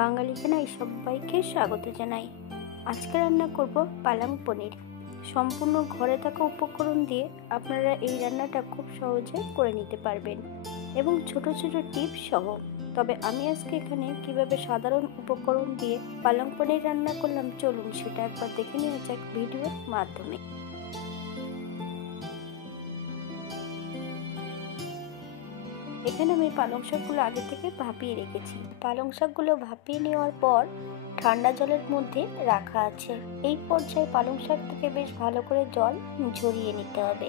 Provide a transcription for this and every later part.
বাঙালি খানায় সবাইকে স্বাগত জানাই। আজকে রান্না করব পালং পনির। সম্পূর্ণ ঘরে থাকা উপকরণ দিয়ে আপনারা এই রান্নাটা খুব সহজে করে নিতে পারবেন এবং ছোট ছোট টিপস সহ। তবে আমি আজকে এখানে কিভাবে সাধারণ উপকরণ দিয়ে পালং পনির রান্না করলাম, চলুন সেটা একবার দেখে নেওয়া যাক ভিডিওর মাধ্যমে। এখানে আমি পালং শাকগুলো আগে থেকে ভাপিয়ে রেখেছি। পালং শাকগুলো ভাপিয়ে নেওয়ার পর ঠান্ডা জলের মধ্যে রাখা আছে। এই পর্যায়ে পালং শাক থেকে বেশ ভালো করে জল ঝরিয়ে নিতে হবে।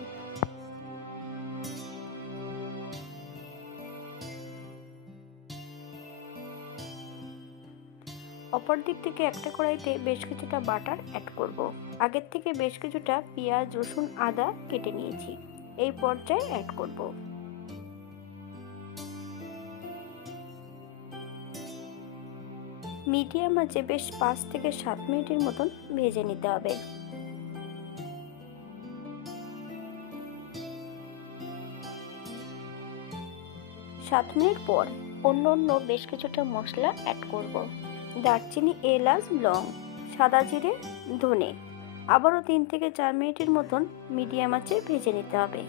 অপর দিক থেকে একটা কড়াইতে বেশ কিছুটা বাটার অ্যাড করব। আগের থেকে বেশ কিছুটা পেঁয়াজ, রসুন, আদা কেটে নিয়েছি, এই পর্যায়ে অ্যাড করব। মিডিয়াম আঁচে বেশ 5 থেকে 7 মিনিটের মতন ভেজে নিতে হবে। সাত মিনিট পর অন্য বেশ কিছুটা মশলা অ্যাড করব। দারচিনি, এলাচ, লং, সাদা জিরে, ধনে। আবারও 3 থেকে 4 মিনিটের মতন মিডিয়াম আঁচে ভেজে নিতে হবে।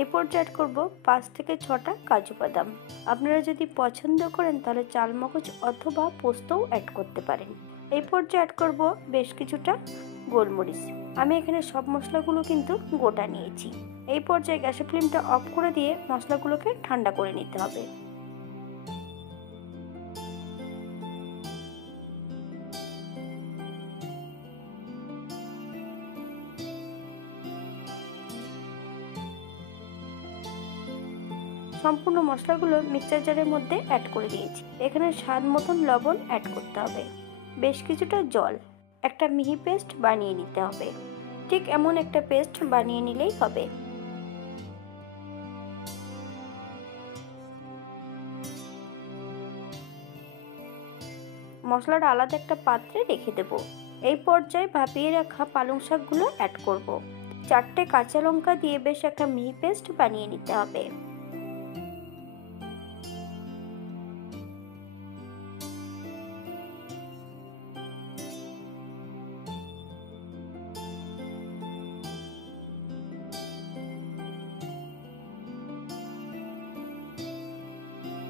এই পর্যায়ে অ্যাড করব 5 থেকে 6টা কাজু বাদাম। আপনারা যদি পছন্দ করেন তাহলে চালমগজ অথবা পোস্তও অ্যাড করতে পারেন। এই পর্যায়ে অ্যাড করব বেশ কিছুটা গোলমরিচ। আমি এখানে সব মশলাগুলো কিন্তু গোটা নিয়েছি। এই পর্যায়ে গ্যাসের ফ্লেমটা অফ করে দিয়ে মশলাগুলোকে ঠান্ডা করে নিতে হবে। সম্পূর্ণ মশলাগুলো মিক্সার জারের মধ্যে অ্যাড করে দিয়েছি। এখানে স্বাদ মতন লবণ অ্যাড করতে হবে, বেশ কিছুটা জল, একটা মিহি পেস্ট বানিয়ে নিতে হবে। ঠিক এমন একটা পেস্ট বানিয়ে নিলেই হবে। মশলাটা আলাদা একটা পাত্রে রেখে দেব। এই পর্যায়ে ভাপিয়ে রাখা পালং শাকগুলো অ্যাড করব। 4টে কাঁচা লঙ্কা দিয়ে বেশ একটা মিহি পেস্ট বানিয়ে নিতে হবে।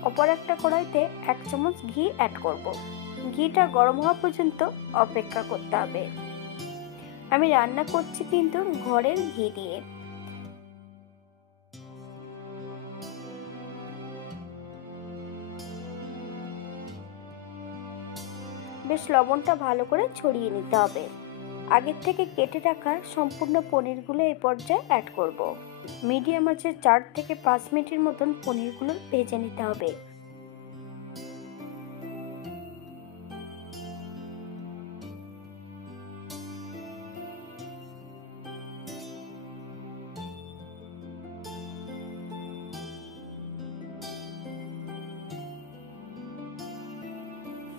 অপর একটা কড়াইতে 1 চামচ ঘি অ্যাড করব। ঘিটা গরম হওয়া পর্যন্ত অপেক্ষা করতে হবে। আমি রান্না করছি কিন্তু ঘরের ঘি দিয়ে। বেশ লবণটা ভালো করে ছড়িয়ে নিতে হবে। আগের থেকে কেটে রাখা সম্পূর্ণ পনিরগুলো এই পর্যায়ে অ্যাড করব। মিডিয়াম আঁচে 4 থেকে 5 মিনিটের মতন পনিরগুলো ভেজে নিতে হবে।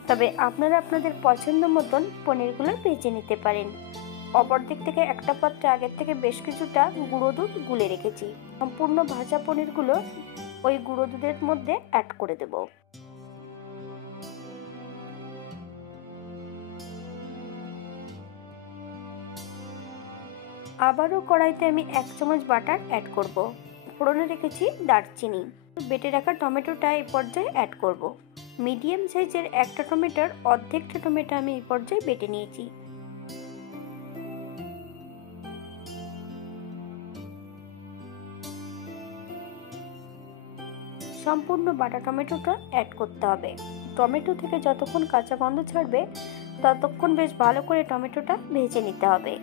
তবে আপনারা আপনাদের পছন্দ মতন পনিরগুলো ভেজে নিতে পারেন। অপর দিক থেকে একটা পাত্রে আগের থেকে বেশ কিছুটা গুঁড়ো দুধ গুলে রেখেছি। সম্পূর্ণ ভাজা পনিরগুলো ওই গুঁড়ো দুধের মধ্যে অ্যাড করে দেব। আবারও কড়াইতে আমি 1 চামচ বাটার অ্যাড করব। ফোড়নে রেখেছি দারচিনি। বেটে রাখা টমেটোটা এই পর্যায়ে অ্যাড করব। মিডিয়াম সাইজের একটা টমেটোর অর্ধেকটা টমেটো আমি এই পর্যায়ে বেটে নিয়েছি। সম্পূর্ণ বাটা টমেটোটা অ্যাড করতে হবে। টমেটো থেকে যতক্ষণ কাঁচা গন্ধ ছাড়বে ততক্ষণ বেশ ভালো করে টমেটোটা ভেজে নিতে হবে।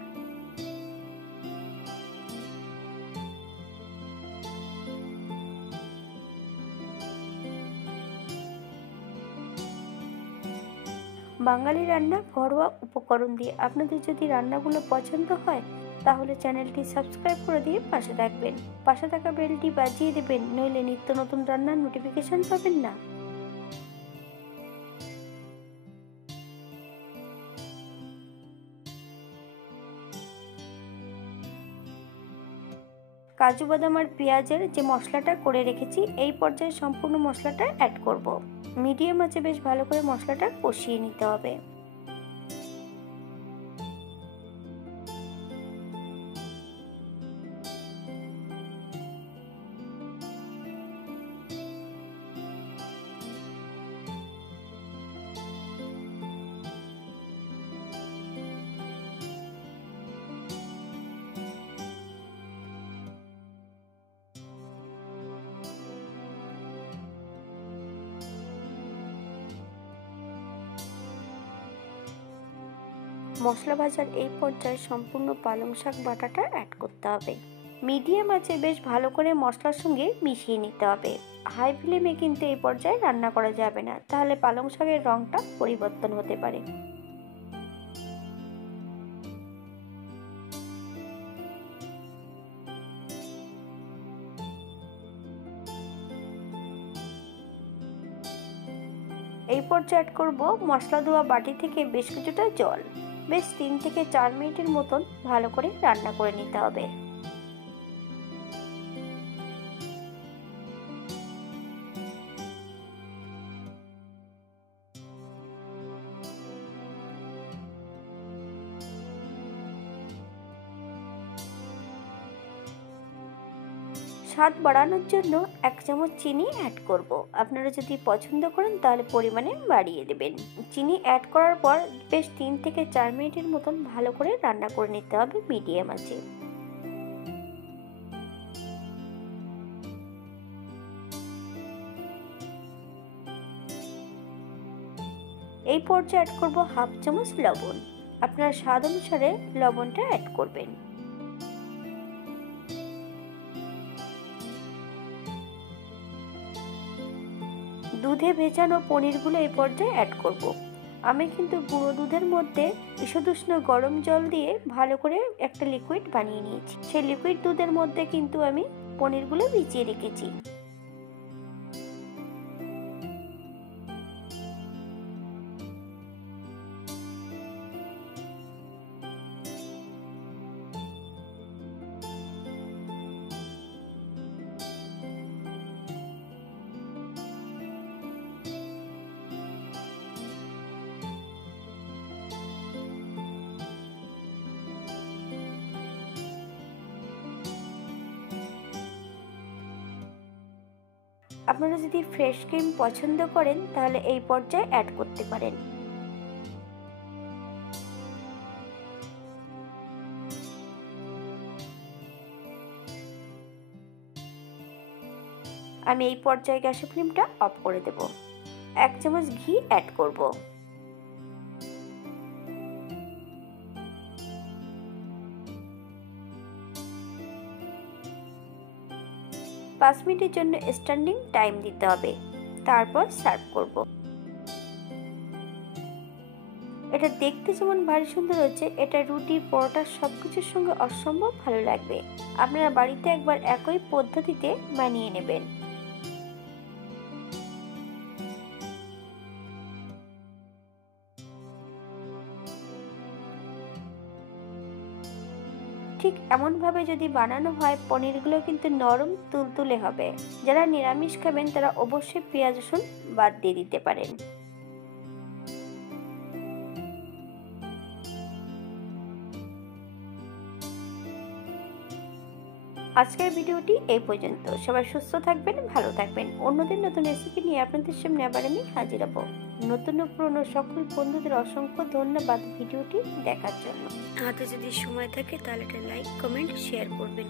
বাঙালি রান্না ঘরোয়া উপকরণ দিয়ে। আপনাদের যদি রান্নাগুলো পছন্দ হয় তাহলে চ্যানেলটি সাবস্ক্রাইব করে দিয়ে পাশে থাকবেন। পাশে থাকা বেলটি বাজিয়ে দেবেন, নইলে নিত্য নতুন রান্নার নোটিফিকেশন পাবেন না। কাজু বাদাম আর পেঁয়াজের যে মশলাটা করে রেখেছি, এই পর্যায়ে সম্পূর্ণ মশলাটা অ্যাড করব। মিডিয়াম আঁচে বেশ ভালো করে মশলাটা কষিয়ে নিতে হবে। মশলা ভাজার এই পর্যায়ে সম্পূর্ণ পালং শাক বাটাটা অ্যাড করতে হবে। মিডিয়াম আঁচে বেশ ভালো করে মশলার সঙ্গে মিশিয়ে নিতে হবে। হাই ফ্লেমে কিন্তু এই পর্যায়ে রান্না করা যাবে না, তাহলে পালং শাকের রঙটা পরিবর্তন হতে পারে। এই পর্যায়ে অ্যাড করব মশলা ধোয়া বাটি থেকে বেশ কিছুটা জল। বেশ 3 থেকে 4 মিনিটের মতন ভালো করে রান্না করে নিতে হবে। স্বাদ বাড়ানোর জন্য 1 চামচ চিনি অ্যাড করব। আপনারা যদি পছন্দ করেন তাহলে পরিমাণে বাড়িয়ে দেবেন। চিনি অ্যাড করার পর বেশ 3 থেকে 4 মিনিটের মতন ভালো করে রান্না করে নিতে হবে মিডিয়াম আঁচে। এই পর্যায়ে অ্যাড করব হাফ চামচ লবণ। আপনারা স্বাদ অনুসারে লবণটা অ্যাড করবেন। দুধে ভেজানো পনিরগুলো এই পর্যায়ে অ্যাড করব। আমি কিন্তু গুঁড়ো দুধের মধ্যে ঈষদুষ্ণ গরম জল দিয়ে ভালো করে একটা লিকুইড বানিয়ে নিয়েছি। সেই লিকুইড দুধের মধ্যে কিন্তু আমি পনিরগুলো ভিজিয়ে রেখেছি। আপনারা যদি ফ্রেশ ক্রিম পছন্দ করেন তাহলে এই পর্যায়ে অ্যাড করতে পারেন। আমি এই পর্যায়ে গ্যাসের ফ্লেমটা অফ করে দেব। 1 চামচ ঘি অ্যাড করব। পাঁচ মিনিটের জন্য স্ট্যান্ডিং টাইম দিতে হবে, তারপর সার্ভ করব। এটা দেখতে যেমন ভারী সুন্দর হচ্ছে, এটা রুটি পরোটা সবকিছুর সঙ্গে অসম্ভব ভালো লাগবে। আপনারা বাড়িতে একবার একই পদ্ধতিতে বানিয়ে নেবেন। ঠিক এমনভাবে যদি বানানো হয়, পনিরগুলো কিন্তু নরম তুলতুলে হবে। যারা নিরামিষ খাবেন তারা অবশ্যই পেঁয়াজ রসুন বাদ দিয়ে দিতে পারেন। আজকের ভিডিওটি এই পর্যন্ত। সবাই সুস্থ থাকবেন, ভালো থাকবেন। অন্যদিন নতুন রেসিপি নিয়ে আপনাদের সামনে আবার আমি হাজির হব। নতুন ও পুরনো সকল বন্ধুদের অসংখ্য ধন্যবাদ ভিডিওটি দেখার জন্য। হাতে যদি সময় থাকে তাহলে একটা লাইক, কমেন্ট, শেয়ার করবেন।